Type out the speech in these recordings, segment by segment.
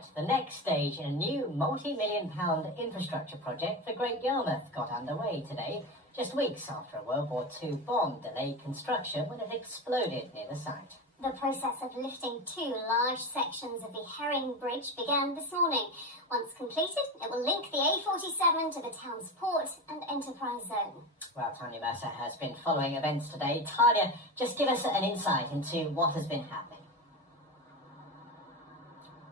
tonight, the next stage in a new multi-million-pound infrastructure project for Great Yarmouth got underway today, just weeks after a World War II bomb delayed construction when it exploded near the site. The process of lifting two large sections of the Herring Bridge began this morning. Once completed, it will link the A47 to the town's port and enterprise zone. Well, Tanya Mercer has been following events today. Tanya, just give us an insight into what has been happening.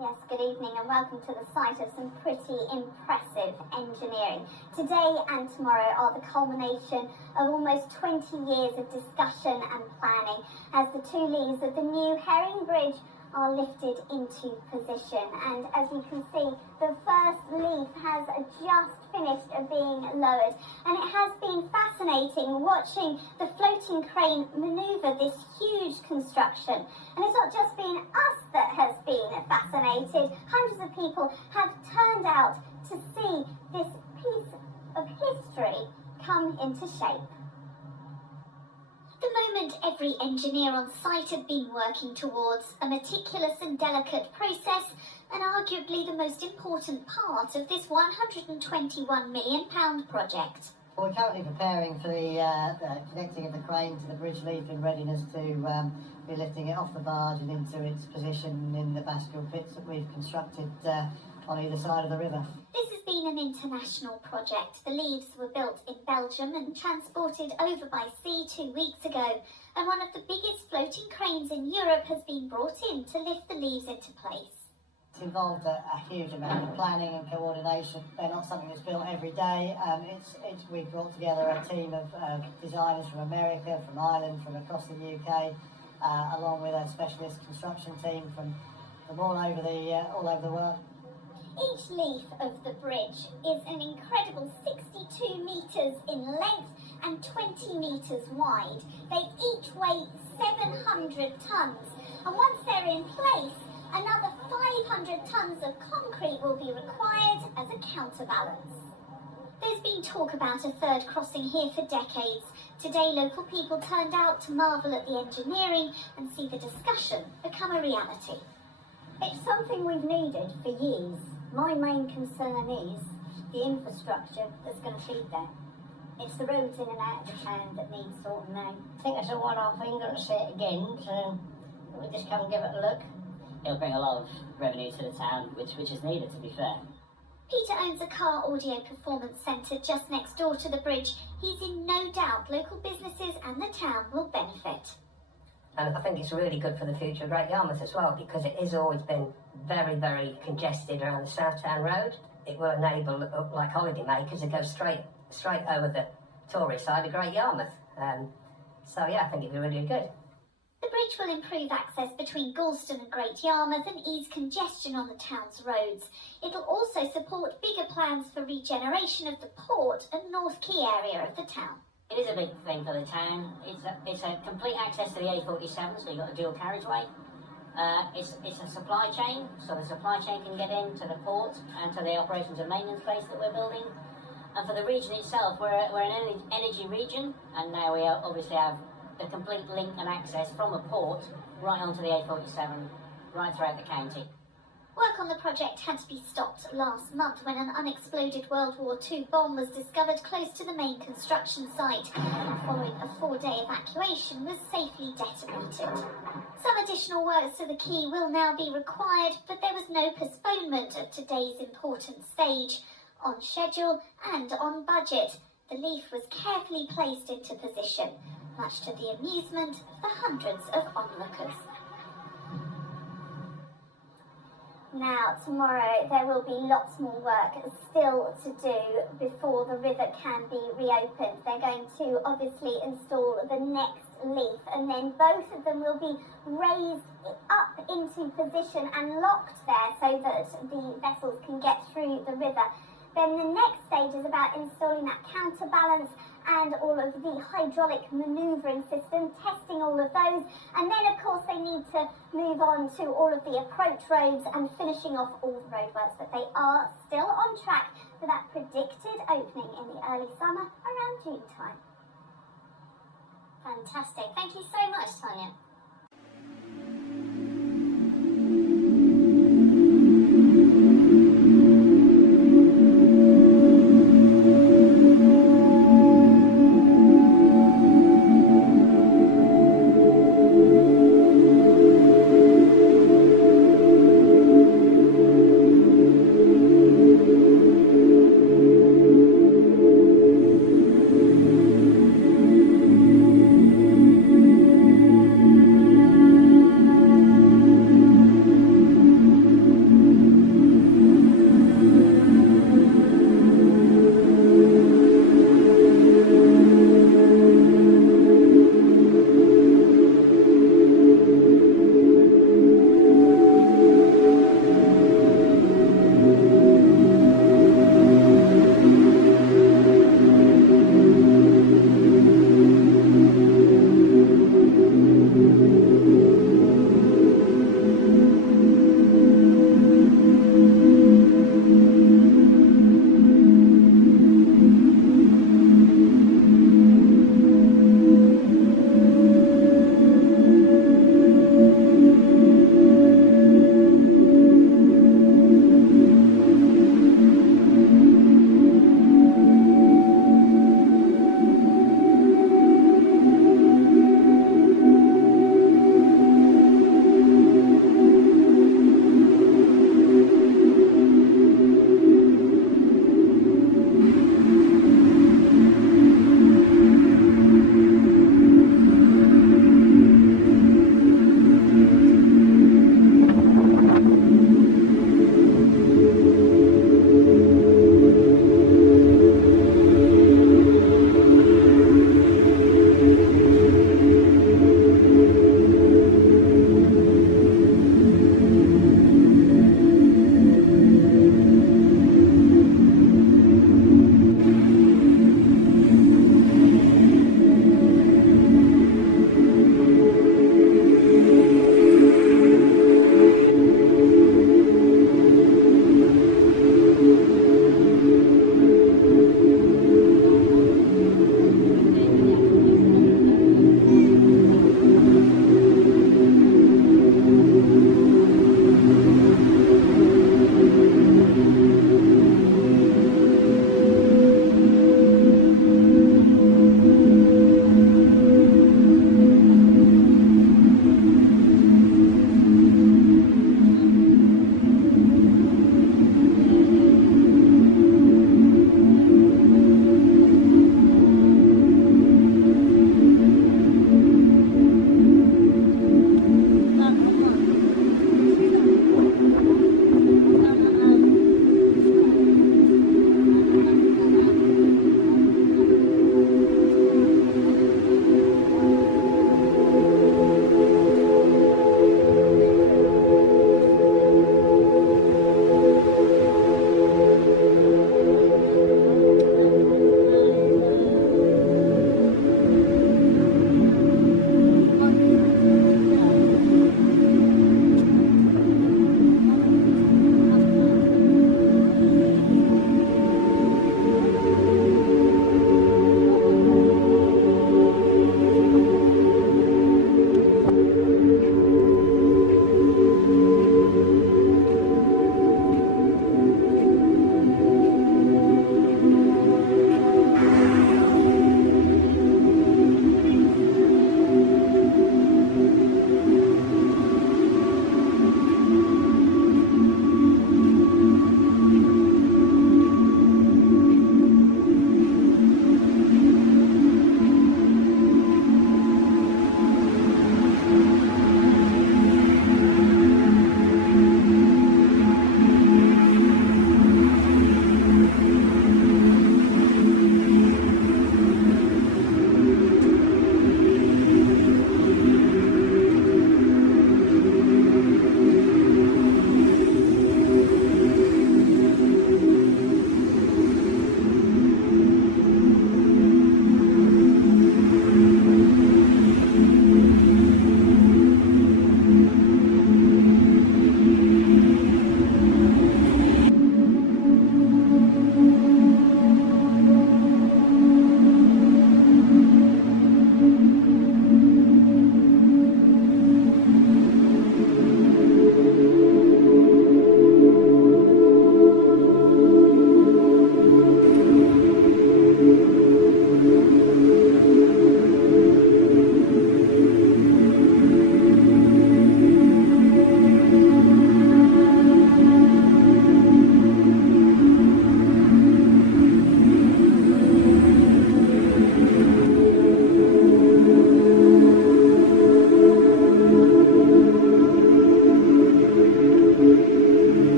Yes, good evening and welcome to the site of some pretty impressive engineering. Today and tomorrow are the culmination of almost 20 years of discussion and planning as the two leaves of the new Herring Bridge are lifted into position. And as you can see, the first leaf has just finished being lowered. And it has been fascinating watching the floating crane manoeuvre this huge construction. And it's not just been us that has been fascinated. Hundreds of people have turned out to see this piece of history come into shape. The moment every engineer on site had been working towards, a meticulous and delicate process, and arguably the most important part of this £121 million project. We're currently preparing for the connecting of the crane to the bridge leaf in readiness to be lifting it off the barge and into its position in the bascule pits that we've constructed on either side of the river. This has been an international project. The leaves were built in Belgium and transported over by sea 2 weeks ago, and one of the biggest floating cranes in Europe has been brought in to lift the leaves into place. It's involved a huge amount of planning and coordination. They're not something that's built every day. We've brought together a team of designers from America, from Ireland, from across the UK, along with a specialist construction team from all over the world. Each leaf of the bridge is an incredible 62 metres in length and 20 metres wide. They each weigh 700 tonnes, and once they're in place, another 500 tonnes of concrete will be required as a counterbalance. There's been talk about a third crossing here for decades. Today, local people turned out to marvel at the engineering and see the discussion become a reality. It's something we've needed for years. My main concern is the infrastructure that's going to feed that. It's the roads in and out of the town that need sorting out. I think it's a one-off thing, going to see it again, so we'll just come and give it a look. It'll bring a lot of revenue to the town, which is needed, to be fair. Peter owns a car audio performance centre just next door to the bridge. He's in no doubt local businesses and the town will benefit. And I think it's really good for the future of Great Yarmouth as well, because it has always been very, very congested around the South Town Road. It will enable, like holiday makers, to go straight over the tourist side of Great Yarmouth. So yeah, I think it'll be really good. The bridge will improve access between Galston and Great Yarmouth and ease congestion on the town's roads. It'll also support bigger plans for regeneration of the port and North Quay area of the town. It is a big thing for the town. It's a complete access to the A47, so you've got a dual carriageway. It's a supply chain, so the supply chain can get into the port and to the operations and maintenance base that we're building. And for the region itself, we're an energy region, and now we obviously have the complete link and access from a port right onto the A47, right throughout the county. Work on the project had to be stopped last month when an unexploded World War II bomb was discovered close to the main construction site, and following a 4-day evacuation was safely detonated. Some additional works to the quay will now be required, but there was no postponement of today's important stage. On schedule and on budget, the leaf was carefully placed into position, much to the amusement of the hundreds of onlookers. Now, tomorrow there will be lots more work still to do before the river can be reopened. They're going to obviously install the next leaf, and then both of them will be raised up into position and locked there so that the vessels can get through the river. Then the next stage is about installing that counterbalance and all of the hydraulic manoeuvring system, testing all of those. And then, of course, they need to move on to all of the approach roads and finishing off all the roadworks. But they are still on track for that predicted opening in the early summer, around June time. Fantastic. Thank you so much, Tanya.